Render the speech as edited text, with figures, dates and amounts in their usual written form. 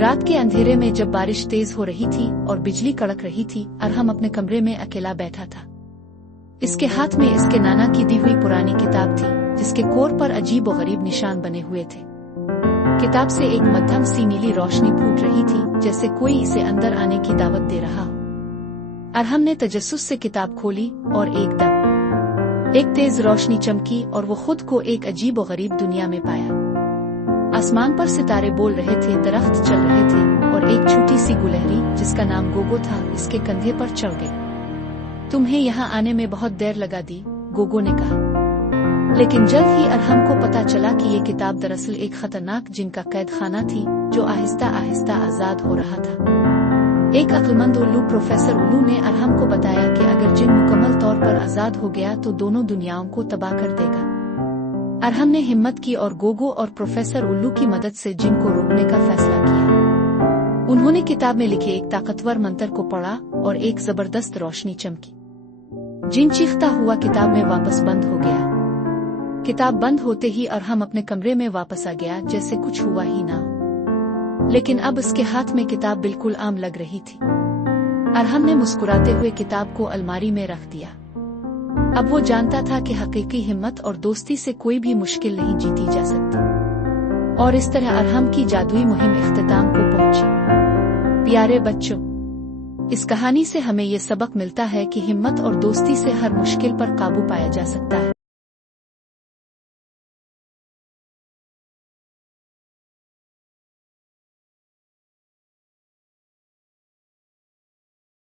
रात के अंधेरे में जब बारिश तेज हो रही थी और बिजली कड़क रही थी, अरहम अपने कमरे में अकेला बैठा था। इसके हाथ में इसके नाना की दी हुई पुरानी किताब थी, जिसके कोर पर अजीब और गरीब निशान बने हुए थे। किताब से एक मध्यम सी नीली रोशनी फूट रही थी, जैसे कोई इसे अंदर आने की दावत दे रहा हो। अरहम ने तजस्सुस से किताब खोली और एकदम एक तेज रोशनी चमकी और वो खुद को एक अजीब और गरीब दुनिया में पाया। आसमान पर सितारे बोल रहे थे, दरख्त चल रहे थे और एक छोटी सी गुलहरी जिसका नाम गोगो था इसके कंधे पर चढ़ गई। तुम्हें यहाँ आने में बहुत देर लगा दी, गोगो ने कहा। लेकिन जल्द ही अरहम को पता चला कि ये किताब दरअसल एक खतरनाक जिन का कैद खाना थी, जो आहिस्ता आहिस्ता आजाद हो रहा था। एक अक्लमंद उल्लू प्रोफेसर उल्लू ने अरहम को बताया कि अगर जिन मुकम्मल तौर पर आजाद हो गया तो दोनों दुनियाओं को तबाह कर देगा। अरहम ने हिम्मत की और गोगो और प्रोफेसर उल्लू की मदद से जिन को रोकने का फैसला किया। उन्होंने किताब में लिखे एक ताकतवर मंत्र को पढ़ा और एक जबरदस्त रोशनी चमकी। जिन चीखता हुआ किताब में वापस बंद हो गया। किताब बंद होते ही अरहम अपने कमरे में वापस आ गया, जैसे कुछ हुआ ही ना। लेकिन अब उसके हाथ में किताब बिल्कुल आम लग रही थी। अरहम ने मुस्कुराते हुए किताब को अलमारी में रख दिया। अब वो जानता था कि हकीकी हिम्मत और दोस्ती से कोई भी मुश्किल नहीं जीती जा सकती। और इस तरह अरहम की जादुई मुहिम इख्तिताम को पहुंची। प्यारे बच्चों, इस कहानी से हमें ये सबक मिलता है कि हिम्मत और दोस्ती से हर मुश्किल पर काबू पाया जा सकता है।